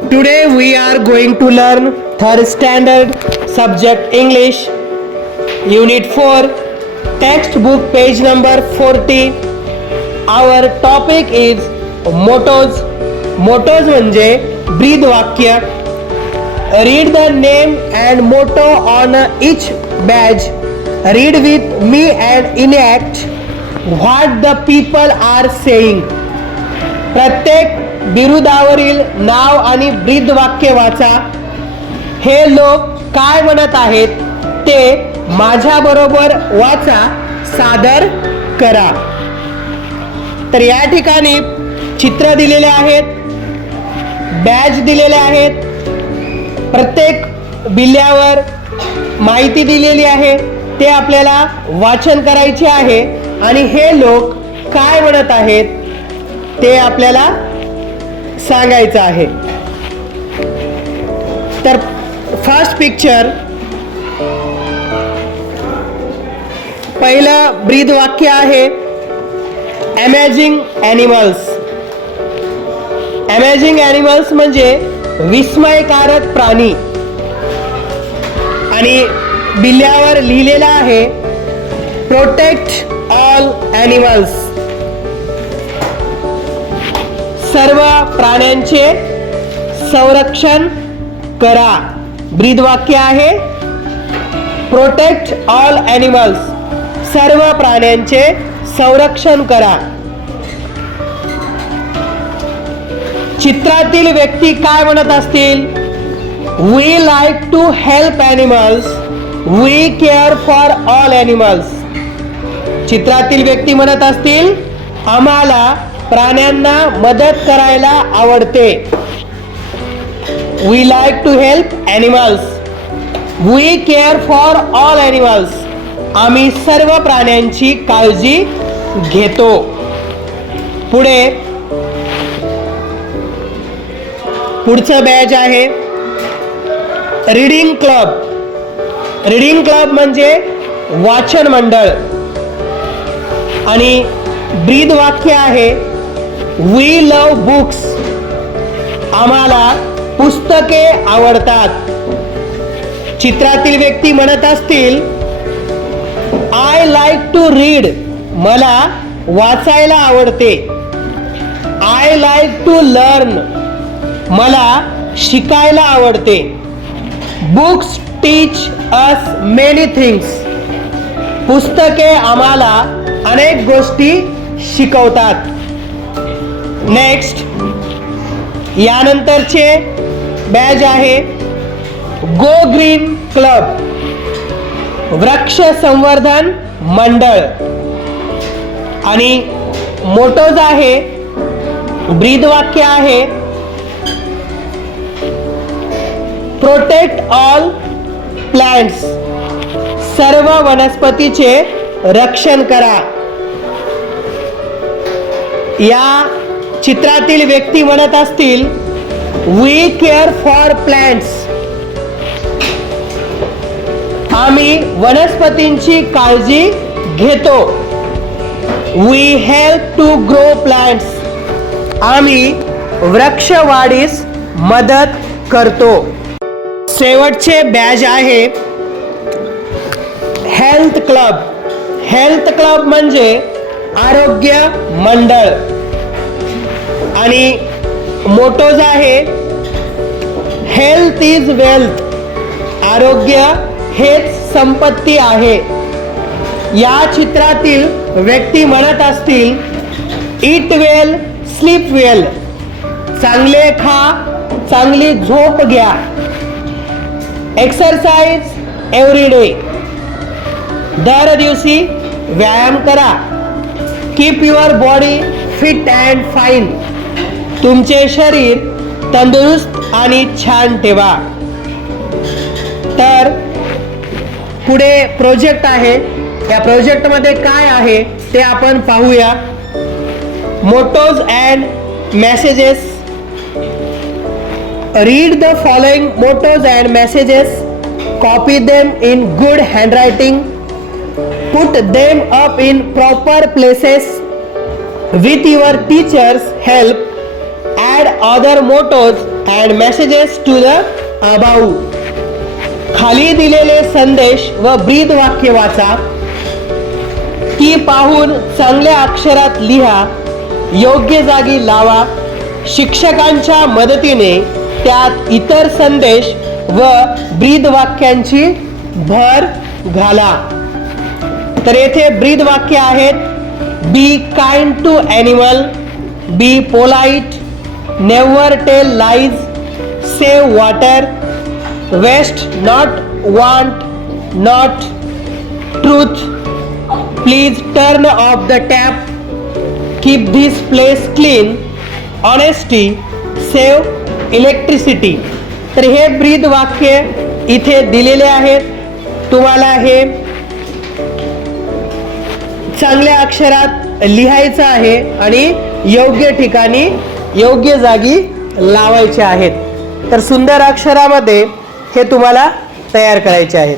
Today we are going to learn third standard subject English unit 4 textbook page number 40 our topic is mottos mottos म्हणजे ब्रीद वाक्य read the name and motto on each badge read with me and enact what the people are saying प्रत्येक बिरुदावरील नाव आणि ब्रीद वाक्य वाचा. हे लोक काय म्हणत आहेत ते माझ्याबरोबर वाचा सादर करा. तर या ठिकाणी चित्र दिलेले आहेत बॅज दिलेले आहेत प्रत्येक बिल्ल्यावर माहिती दिलेली आहे ते आपल्याला वाचन करायचे आहे. आणि हे लोक काय म्हणत आहेत? ते आपल्याला सांगायचं आहे. तर फर्स्ट पिक्चर पहिलं ब्रीद वाक्य आहे अमेझिंग ॲनिमल्स अमेझिंग ॲनिमल्स म्हणजे विस्मयकारक प्राणी. आणि बिल्ल्यावर लिहिलेलं आहे प्रोटेक्ट ऑल ॲनिमल्स सर्व प्राण्यांचे संरक्षण करा. ब्रीद वाक्य आहे प्रोटेक्ट ऑल ॲनिमल्स सर्व प्राण्यांचे संरक्षण करा. चित्रातील व्यक्ती काय म्हणत असतील? We like to help animals we care for all animals चित्रातील व्यक्ती म्हणत असतील आम्हाला प्राण्यांना मदत करायला आवडते. We like to help animals we care for all animals आम्ही सर्व प्राण्यांची काळजी घेतो. पुढे. पुढचं बॅच आहे. रीडिंग क्लब रीडिंग क्लब म्हणजे वाचन मंडळ. आणि ब्रीद वाक्य आहे. वी लव बुक्स आम्हाला पुस्तके आवडतात. चित्रातील व्यक्ती म्हणत असतील आय लाईक टू रीड मला वाचायला आवडते. आय लाईक टू लर्न मला शिकायला आवडते. Books teach us many things पुस्तके आम्हाला अनेक गोष्टी शिकवतात. नेक्स्ट यानंतरचे बॅज आहे गो ग्रीन क्लब वृक्ष संवर्धन मंडळ. आणि मोटोज आहे ब्रीद वाक्य आहे प्रोटेक्ट ऑल प्लांट्स सर्व वनस्पतीचे रक्षण करा. या चित्रातील व्यक्ती म्हणत असतील वी केअर फॉर प्लांट्स आम्ही वनस्पतींची काळजी घेतो. We help to grow plants आम्ही वृक्षवाढीस मदत करतो. शेवटचे बॅज आहे हेल्थ क्लब हेल्थ क्लब म्हणजे आरोग्य मंडळ. आणि मोटोज आहे हेल्थ इज वेल्थ आरोग्य हेच संपत्ती आहे. या चित्रातील व्यक्ती म्हणत असतील इट वेल स्लीप वेल चांगले खा चांगली झोप घ्या. एक्सरसाइज एव्हरी डे दर दिवशी व्यायाम करा. Keep your body fit and fine तुमचे शरीर तंदुरुस्त आणि छान ठेवा. तर पुढे प्रोजेक्ट आहे. या प्रोजेक्टमध्ये काय आहे ते आपण पाहूया. Mottos and messages read the following mottos and messages copy them in good handwriting put them up in proper places. With your teachers help add other mottos and messages to the above खाली दिलेले संदेश व ब्रीद वाक्य वाचा. ती पाहून चांगल्या अक्षरात लिहा. योग्य जागी लावा. शिक्षकांच्या मदतीने त्यात इतर संदेश व ब्रीद वाक्यांची भर घाला. तर येथे ब्रीद वाक्य आहेत. Be kind to animal be polite never tell lies save water waste not want not truth please turn off the tap keep this place clean honesty save electricity तर हे ब्रीद वाक्य इथे दिलेले आहेत. तुम्हाला हे चांगल्या अक्षरात लिहायचं आहे आणि योग्य ठिकाणी योग्य जागी लावायचे आहेत. तर सुंदर अक्षरामध्ये हे तुम्हाला तयार करायचे आहेत.